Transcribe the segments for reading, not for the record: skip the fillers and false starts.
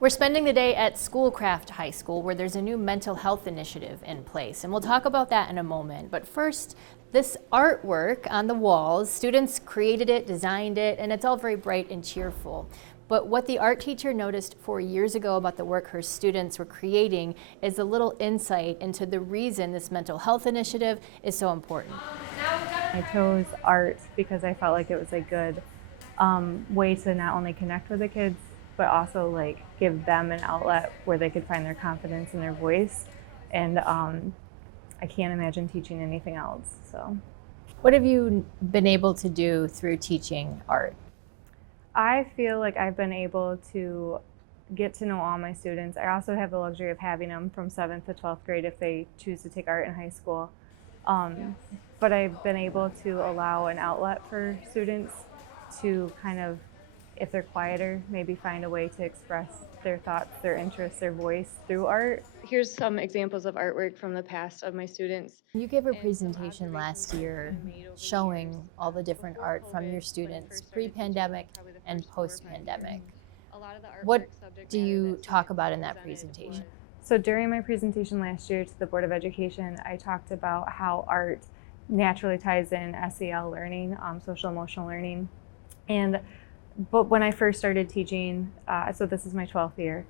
We're spending the day at Schoolcraft High School, where there's a new mental health initiative in place, and we'll talk about that in a moment. But first, this artwork on the walls, students created it, designed it, and it's all very bright and cheerful. But what the art teacher noticed 4 years ago about the work her students were creating is a little insight into the reason this mental health initiative is so important. I chose art because I felt like it was a good way to not only connect with the kids, but also like give them an outlet where they could find their confidence and their voice. And I can't imagine teaching anything else. So, What have you been able to do through teaching art? I feel like I've been able to get to know all my students. I also have the luxury of having them from 7th to 12th grade if they choose to take art in high school. But I've been able to allow an outlet for students to kind of, if they're quieter, maybe find a way to express their thoughts, their interests, their voice through art. Here's some examples of artwork from the past of my students. You gave a presentation last year showing all the different art from your students, pre-pandemic and post-pandemic. What do you talk about in that presentation? So during my presentation last year to the Board of Education, I talked about how art naturally ties in SEL learning, social emotional learning. But when I first started teaching, so this is my 12th year,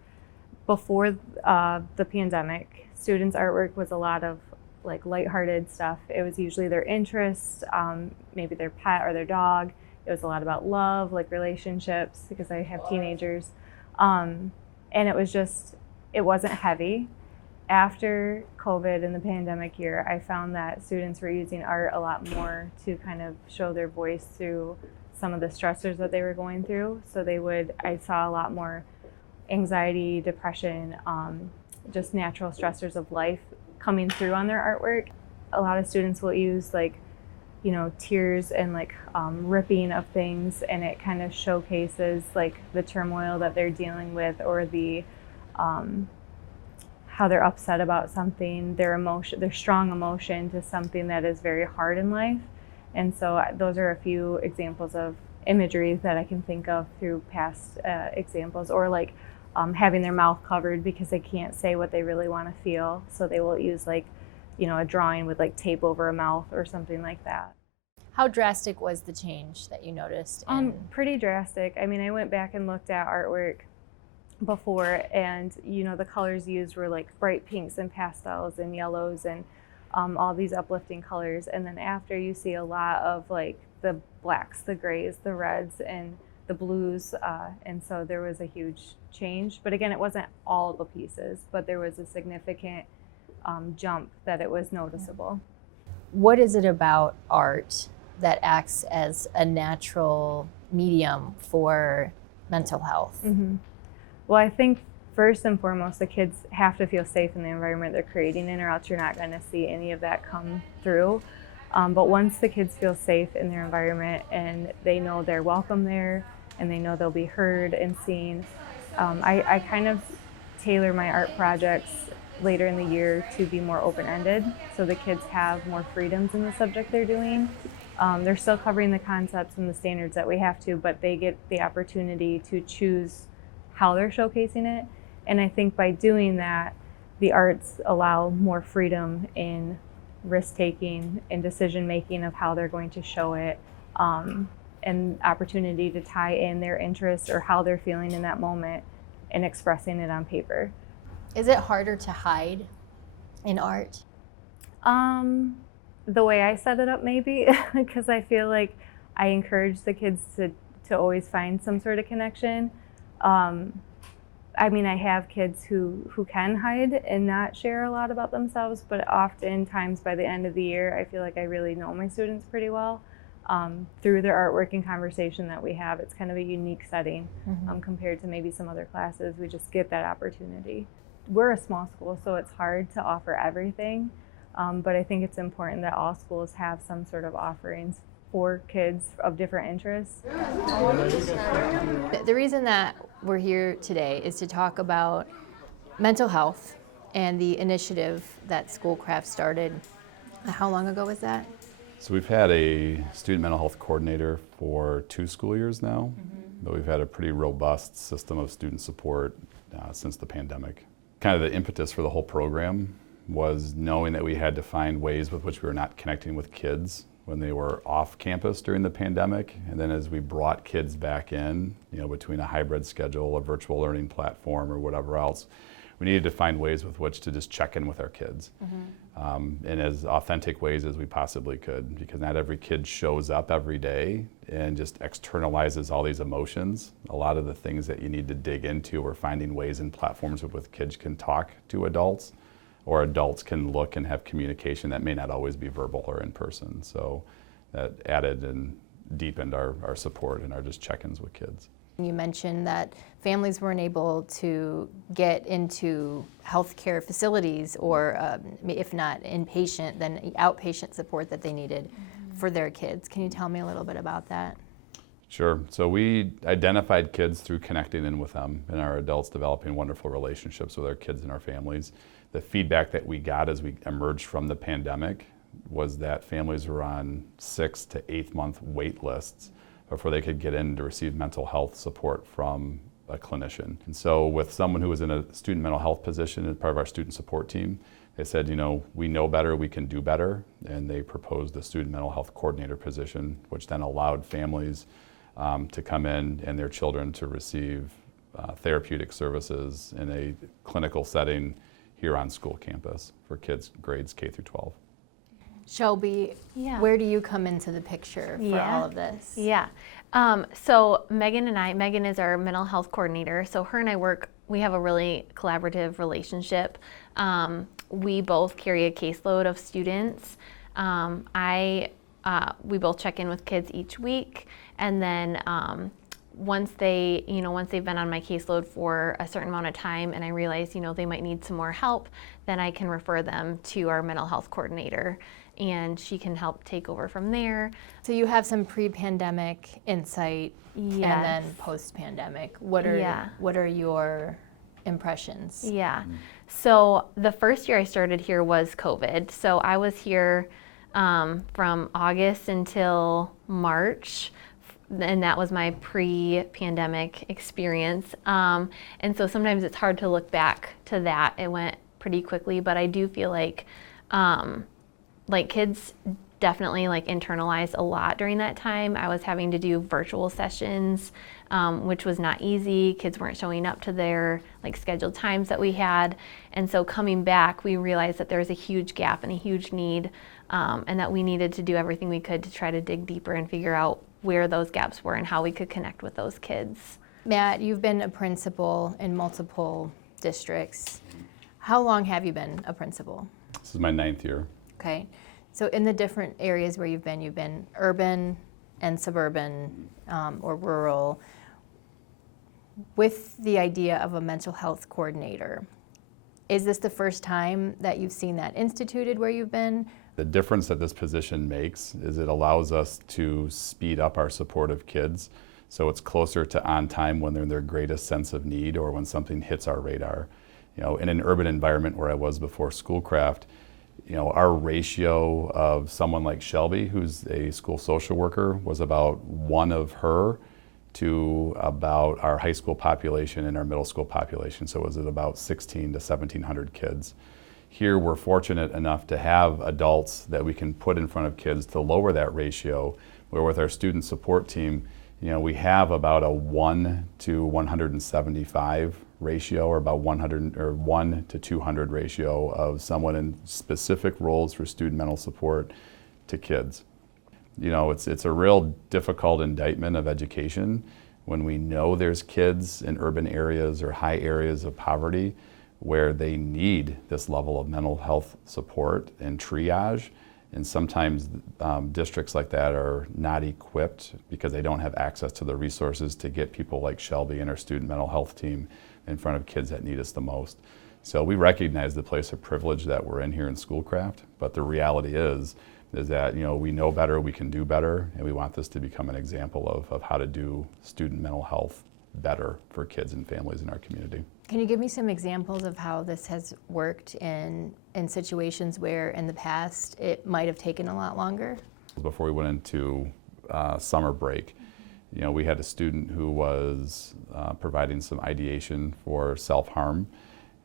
before the pandemic, students' artwork was a lot of like lighthearted stuff. It was usually their interests, maybe their pet or their dog. It was a lot about love, like relationships, because I have teenagers. And it wasn't heavy. After COVID and the pandemic year, I found that students were using art a lot more to kind of show their voice through some of the stressors that they were going through. So I saw a lot more anxiety, depression, just natural stressors of life coming through on their artwork. A lot of students will use tears and ripping of things, and it kind of showcases like the turmoil that they're dealing with, or the how they're upset about something, their strong emotion to something that is very hard in life. And so those are a few examples of imagery that I can think of through past examples, or having their mouth covered because they can't say what they really want to feel. So they will use a drawing with tape over a mouth or something like that. How drastic was the change that you noticed? Pretty drastic. I mean, I went back and looked at artwork before, and the colors used were like bright pinks and pastels and yellows and all these uplifting colors. And then after, you see a lot of the blacks, the grays, the reds, and the blues. And so there was a huge change. But again, it wasn't all the pieces, but there was a significant jump that it was noticeable. What is it about art that acts as a natural medium for mental health? Mm-hmm. Well, I think first and foremost, the kids have to feel safe in the environment they're creating in, or else you're not going to see any of that come through. But once the kids feel safe in their environment and they know they're welcome there and they know they'll be heard and seen, I kind of tailor my art projects later in the year to be more open-ended, so the kids have more freedoms in the subject they're doing. They're still covering the concepts and the standards that we have to, but they get the opportunity to choose how they're showcasing it. And I think by doing that, the arts allow more freedom in risk-taking and decision-making of how they're going to show it, and opportunity to tie in their interests or how they're feeling in that moment and expressing it on paper. Is it harder to hide in art? The way I set it up, maybe, because I feel like I encourage the kids to always find some sort of connection. I mean, I have kids who can hide and not share a lot about themselves, but oftentimes by the end of the year, I feel like I really know my students pretty well. Through their artwork and conversation that we have, it's kind of a unique setting. Mm-hmm. Compared to maybe some other classes. We just get that opportunity. We're a small school, so it's hard to offer everything, but I think it's important that all schools have some sort of offerings for kids of different interests. The reason that we're here today is to talk about mental health and the initiative that Schoolcraft started. How long ago was that? So we've had a student mental health coordinator for 2 school years now, but we've had a pretty robust system of student support since the pandemic. Kind of the impetus for the whole program was knowing that we had to find ways with which we were not connecting with kids when they were off campus during the pandemic. And then as we brought kids back in, between a hybrid schedule, a virtual learning platform, or whatever else, we needed to find ways with which to just check in with our kids in as authentic ways as we possibly could, because not every kid shows up every day and just externalizes all these emotions. A lot of the things that you need to dig into, or finding ways and platforms with which kids can talk to adults, or adults can look and have communication that may not always be verbal or in person. So that added and deepened our support and our just check-ins with kids. You mentioned that families weren't able to get into healthcare facilities, or if not inpatient, then outpatient support that they needed for their kids. Can you tell me a little bit about that? Sure. So we identified kids through connecting in with them, and our adults developing wonderful relationships with our kids and our families. The feedback that we got as we emerged from the pandemic was that families were on 6 to 8 month wait lists before they could get in to receive mental health support from a clinician. And so with someone who was in a student mental health position as part of our student support team, they said, we know better, we can do better. And they proposed a student mental health coordinator position, which then allowed families to come in and their children to receive therapeutic services in a clinical setting here on school campus for kids grades K through 12. Shelby, where do you come into the picture for all of this? Yeah. So Megan is our mental health coordinator. So her and I we have a really collaborative relationship. We both carry a caseload of students. We both check in with kids each week, and then once they've been on my caseload for a certain amount of time and I realize, they might need some more help, then I can refer them to our mental health coordinator, and she can help take over from there. So you have some pre-pandemic insight, and then post-pandemic. What are your impressions? Yeah. So the first year I started here was COVID. So I was here from August until March, and that was my pre-pandemic experience. And so sometimes it's hard to look back to that. It went pretty quickly, but I do feel like kids definitely internalized a lot during that time. I was having to do virtual sessions, which was not easy. Kids weren't showing up to their scheduled times that we had. And so coming back, we realized that there was a huge gap and a huge need, and that we needed to do everything we could to try to dig deeper and figure out where those gaps were and how we could connect with those kids. Matt, you've been a principal in multiple districts. How long have you been a principal? This is my 9th year. Okay. So in the different areas where you've been urban and suburban, or rural. With the idea of a mental health coordinator, is this the first time that you've seen that instituted where you've been? The difference that this position makes is it allows us to speed up our support of kids, so it's closer to on time when they're in their greatest sense of need or when something hits our radar. In an urban environment where I was before Schoolcraft, our ratio of someone like Shelby, who's a school social worker, was about 1 of her to about our high school population and our middle school population. So it was at about 16 to 1,700 kids. Here we're fortunate enough to have adults that we can put in front of kids to lower that ratio, where with our student support team, we have about a 1 to 175 ratio, or about 1 to 200 ratio of someone in specific roles for student mental support to kids. It's a real difficult indictment of education when we know there's kids in urban areas or high areas of poverty where they need this level of mental health support and triage. And sometimes districts like that are not equipped because they don't have access to the resources to get people like Shelby and our student mental health team in front of kids that need us the most. So we recognize the place of privilege that we're in here in Schoolcraft, but the reality is that we know better, we can do better, and we want this to become an example of how to do student mental health better for kids and families in our community. Can you give me some examples of how this has worked in situations where in the past it might have taken a lot longer? Before we went into summer break, We had a student who was providing some ideation for self-harm,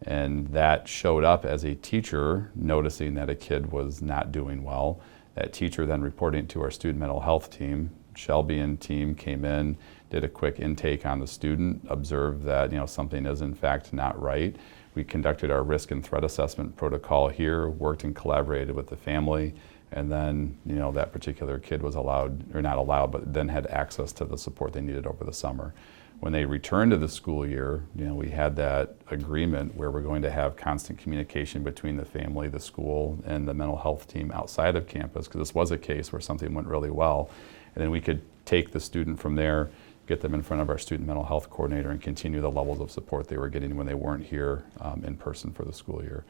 and that showed up as a teacher noticing that a kid was not doing well. That teacher then reporting it to our student mental health team. Shelby and team came in, did a quick intake on the student, observed that something is in fact not right. We conducted our risk and threat assessment protocol here, worked and collaborated with the family, and then that particular kid was allowed, or not allowed, but then had access to the support they needed over the summer. When they returned to the school year, we had that agreement where we're going to have constant communication between the family, the school, and the mental health team outside of campus, because this was a case where something went really well. And then we could take the student from there, get them in front of our student mental health coordinator, and continue the levels of support they were getting when they weren't here in person for the school year.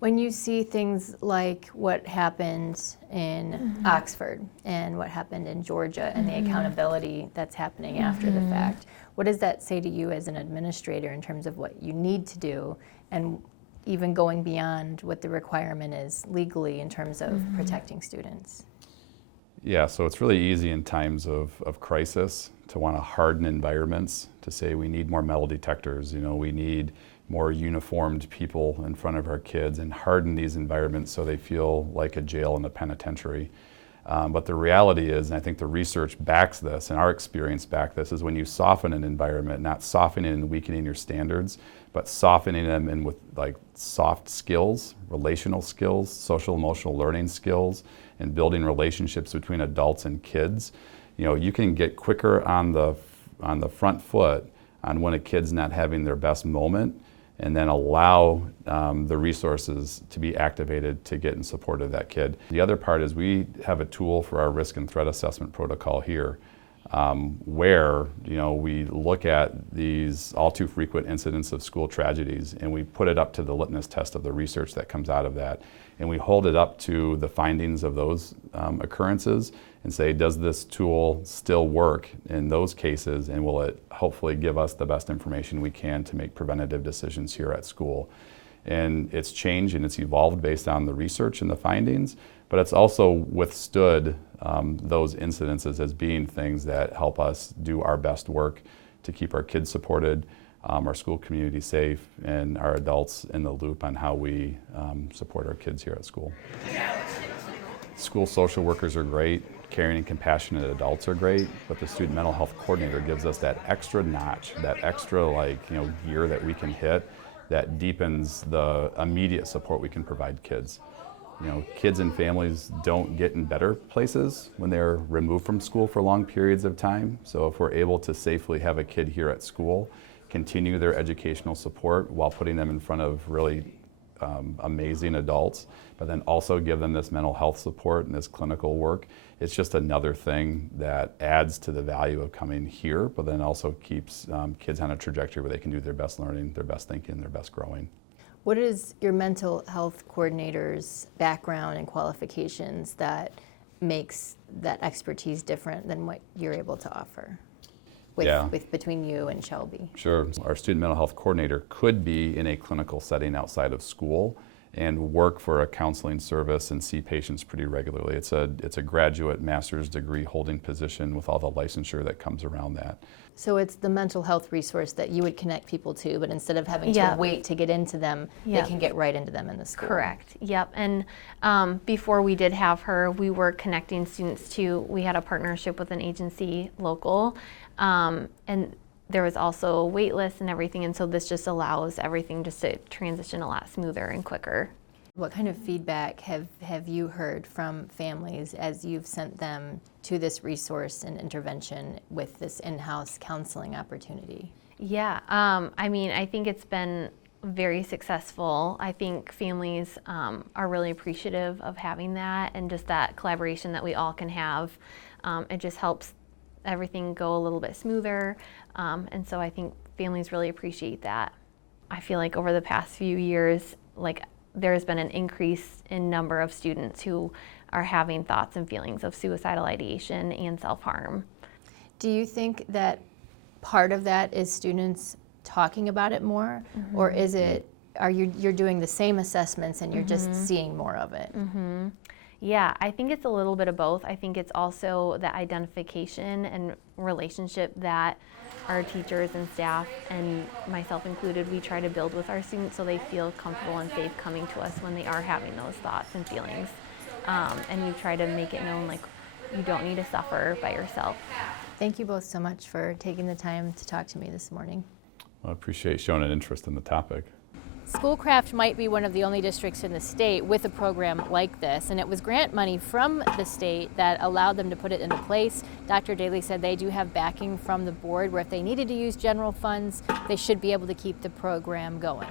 When you see things like what happened in Oxford and what happened in Georgia and the accountability that's happening after the fact, what does that say to you as an administrator in terms of what you need to do, and even going beyond what the requirement is legally in terms of protecting students? Yeah, so it's really easy in times of crisis to want to harden environments, to say we need more metal detectors, we need more uniformed people in front of our kids, and harden these environments so they feel like a jail and a penitentiary. But the reality is, and I think the research backs this, and our experience backs this, is when you soften an environment, not softening and weakening your standards, but softening them in with like soft skills, relational skills, social emotional learning skills, and building relationships between adults and kids. You can get quicker on the front foot on when a kid's not having their best moment, and then allow the resources to be activated to get in support of that kid. The other part is we have a tool for our risk and threat assessment protocol here, where we look at these all too frequent incidents of school tragedies, and we put it up to the litmus test of the research that comes out of that. And we hold it up to the findings of those occurrences and say, does this tool still work in those cases, and will it hopefully give us the best information we can to make preventative decisions here at school? And it's changed and it's evolved based on the research and the findings, but it's also withstood those incidences as being things that help us do our best work to keep our kids supported, our school community safe, and our adults in the loop on how we support our kids here at school. School social workers are great, caring and compassionate adults are great, but the student mental health coordinator gives us that extra notch, that extra gear that we can hit that deepens the immediate support we can provide kids. Kids and families don't get in better places when they're removed from school for long periods of time. So if we're able to safely have a kid here at school, continue their educational support while putting them in front of really amazing adults, but then also give them this mental health support and this clinical work, it's just another thing that adds to the value of coming here, but then also keeps kids on a trajectory where they can do their best learning, their best thinking, their best growing. What is your mental health coordinator's background and qualifications that makes that expertise different than what you're able to offer with between you and Shelby? Sure. Our student mental health coordinator could be in a clinical setting outside of school and work for a counseling service and see patients pretty regularly. It's a graduate master's degree holding position with all the licensure that comes around that. So it's the mental health resource that you would connect people to, but instead of having to wait to get into them, they can get right into them in the school. Correct. Yep. And before we did have her, we were connecting students to, we had a partnership with an agency local, and there was also a wait list and everything, and so this just allows everything just to transition a lot smoother and quicker. What kind of feedback have you heard from families as you've sent them to this resource and intervention with this in-house counseling opportunity? Yeah, I think it's been very successful. I think families are really appreciative of having that, and just that collaboration that we all can have. It just helps everything go a little bit smoother, and so I think families really appreciate that. I feel like over the past few years, there's been an increase in number of students who are having thoughts and feelings of suicidal ideation and self-harm. Do you think that part of that is students talking about it more, or is it you're doing the same assessments and you're just seeing more of it? Yeah, I think it's a little bit of both. I think it's also the identification and relationship that our teachers and staff, and myself included, we try to build with our students so they feel comfortable and safe coming to us when they are having those thoughts and feelings. And we try to make it known, like, you don't need to suffer by yourself. Thank you both so much for taking the time to talk to me this morning. I appreciate showing an interest in the topic. Schoolcraft might be one of the only districts in the state with a program like this, and it was grant money from the state that allowed them to put it into place. Dr. Daly said they do have backing from the board where if they needed to use general funds, they should be able to keep the program going.